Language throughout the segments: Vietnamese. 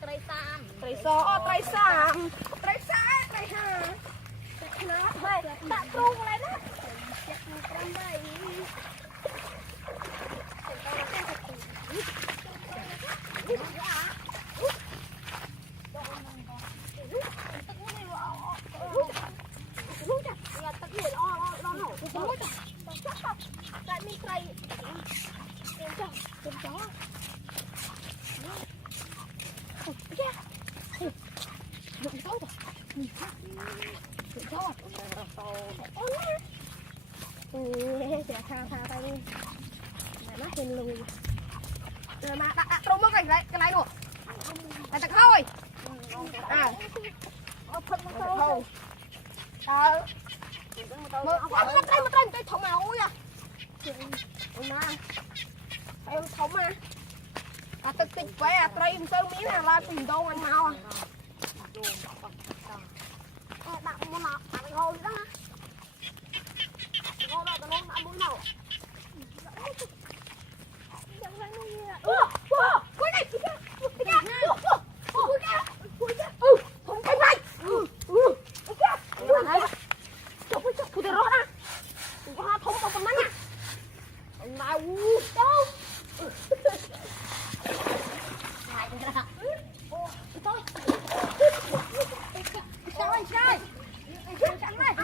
Cây sam. Cây sọ, cây sam, cây sái, cây hà. Nó thôi, tạ trung lại đó. Tha tay đi. Nó hình lùi. Rồi mà đặt trông mất cái này nữa. Đặt thật thôi. À. Phân thôi. Một cái thùng màu ui à. Nè. Theo thùng mà. Tức tích vẽ trai sơn miếng là la tìm đâu anh mau à. Bạn muốn nào? Bạn ngồi đó. Ngồi đó tao ăn muốn nào. Cuối này. Không canh này. Chụp phụ được rồi nè. Hoa thông vào con mắt nè. Nào đâu. Sao anh trai? Chẳng này.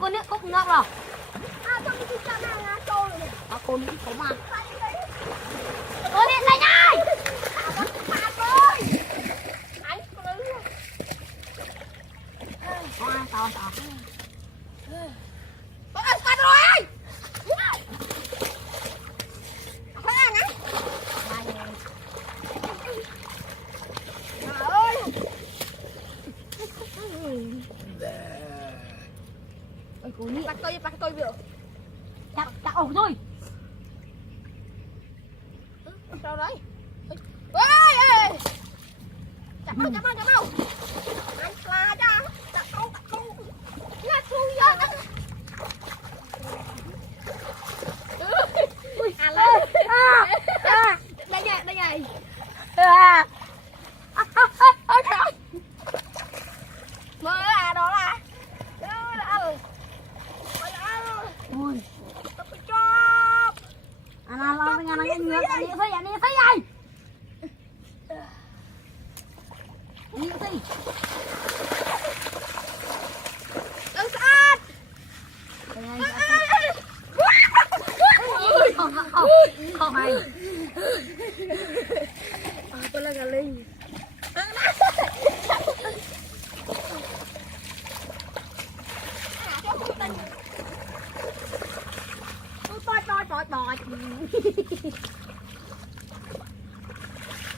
Con nước cốc ngọc rồi. Con nước có mà. Con điện này nhai. Tao. Bắt rồi. Bắt tôi biểu. Chặt ổ rồi. Sao đấy? Ôi! Chặt mau. Anh là cho. Chặt không. Nghe thui giờ. À lên. Đây này. Mơ à đó là. Ui. Anh lo với anh ngược anh đi thấy vậy. Đi đi. Đừng sát. Không hay. Tôi là gà linh. Bọt.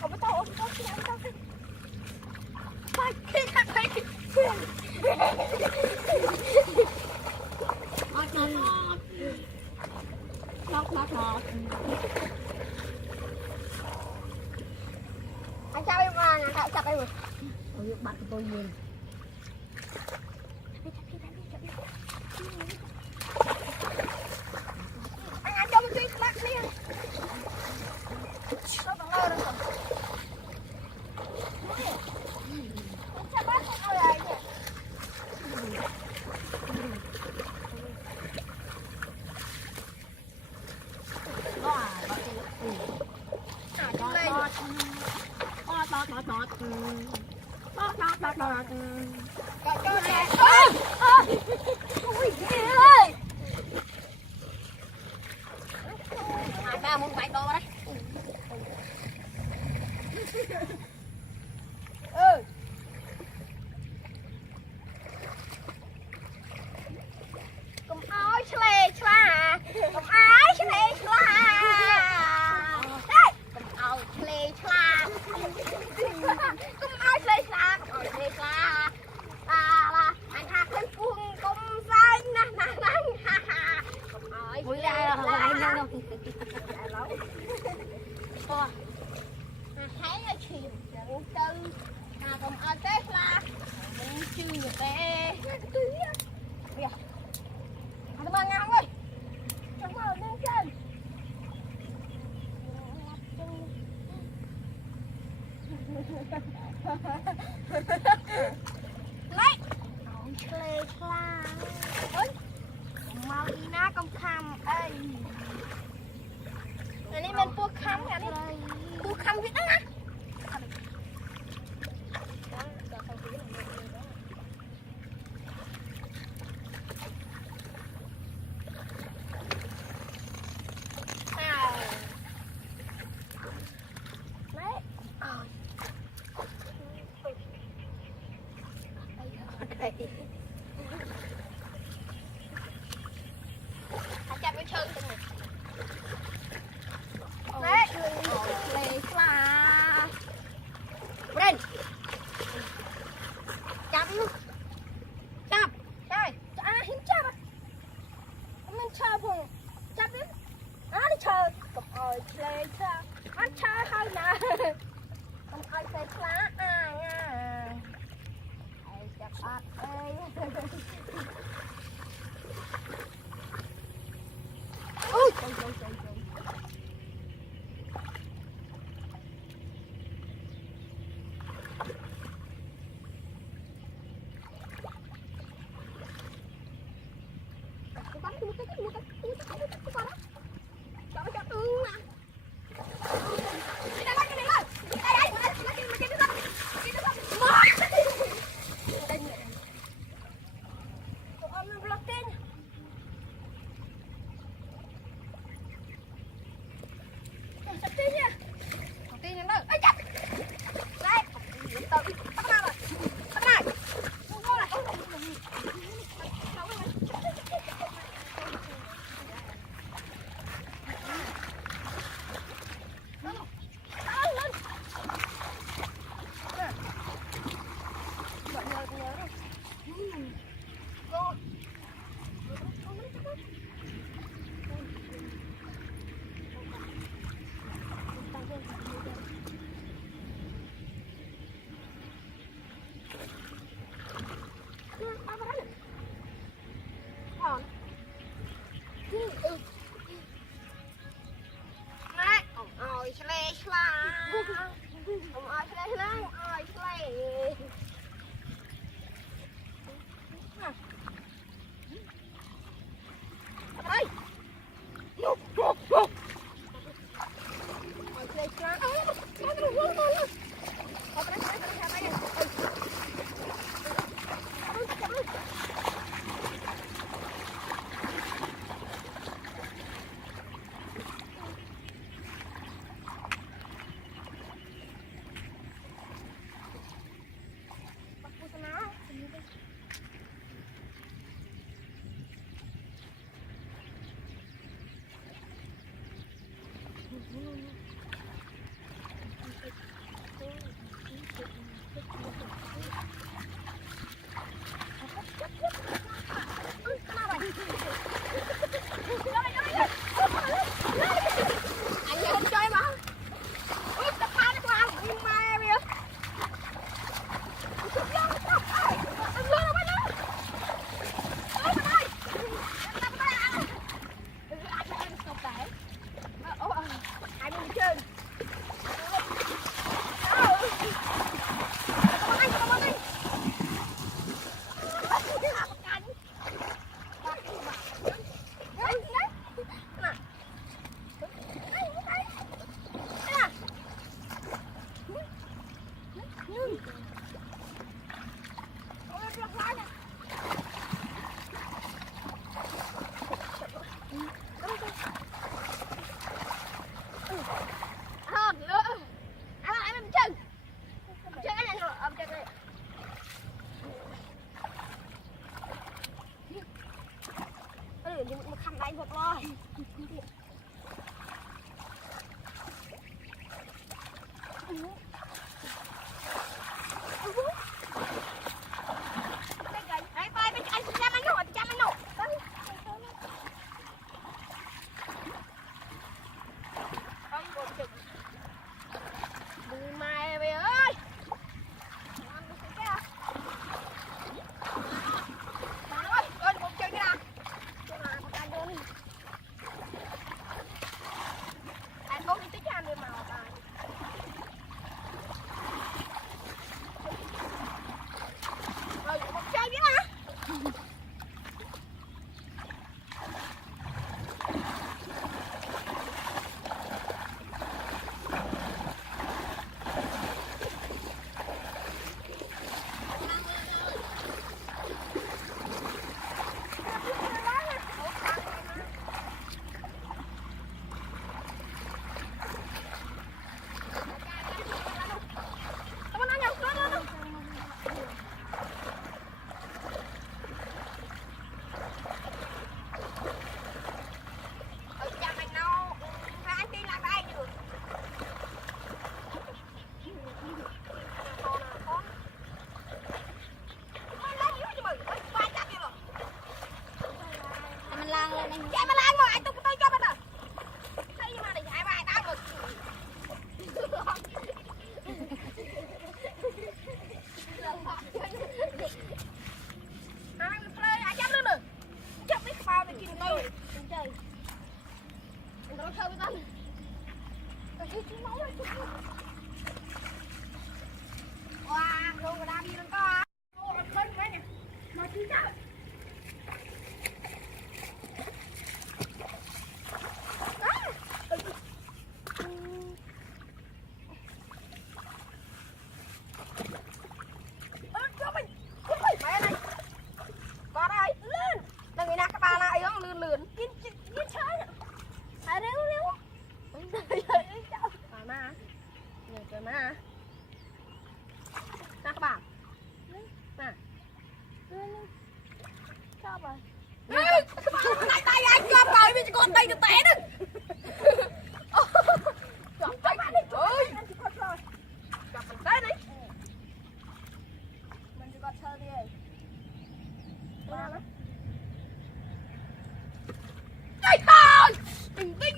Không có tao. bắt tôi nhìn anh cho mình đi lắc đi nó còn lâu rồi sao bác khôngเอาอะไรเนี่ยก็bắt tôi trong đây bọt cho nè ôi ghê ơi hai ba muốn phải to đấy ừ cầm áo chè chà cầm áo chè chà đây cầm ao chê chla cầm áo chè chà ao chê chla là anh ha lên cuồng công danh nè nè nè ha ha cầm áo mũi ra là không ai đâu thấy ở chìm trận tư cầm áo chè chà mình chưa được tê kìa anh ba ngang ơi chẳng mở lên trên lấy áo chè chà ơi mau đi ná công khăm ơiอันนี้มันพวกค้ำอันนี้พวกค้ำวิทย์นะจับไปเชิงตรงนี้đấy lấy là lên chắp chắp đây hiếm chắp mình chờ vùng chắp đi đi chờ cầm ơi lấy chắp ăn chờ thôi nè cầm ơi lấy lá nha chắp ơi ui vật lo chạy mà lan mà anh tôi cho mình à thấy mà để chạy bài tao được anh play anh chấp luôn rồi chấp biết bao để kìm tôi chơi anh có chơi với tao tôi thấy chú máu rồi chú wow luôn rồi đang đi lên co khơi mấy nè mà chú sao các bạn nè cho rồi tay tay anh cho rồi vì con tay được té đấy chọn tay bạn đi ơi chọn mình té đi mình chỉ có chơi đi ba lắm trời ơi tinh tinh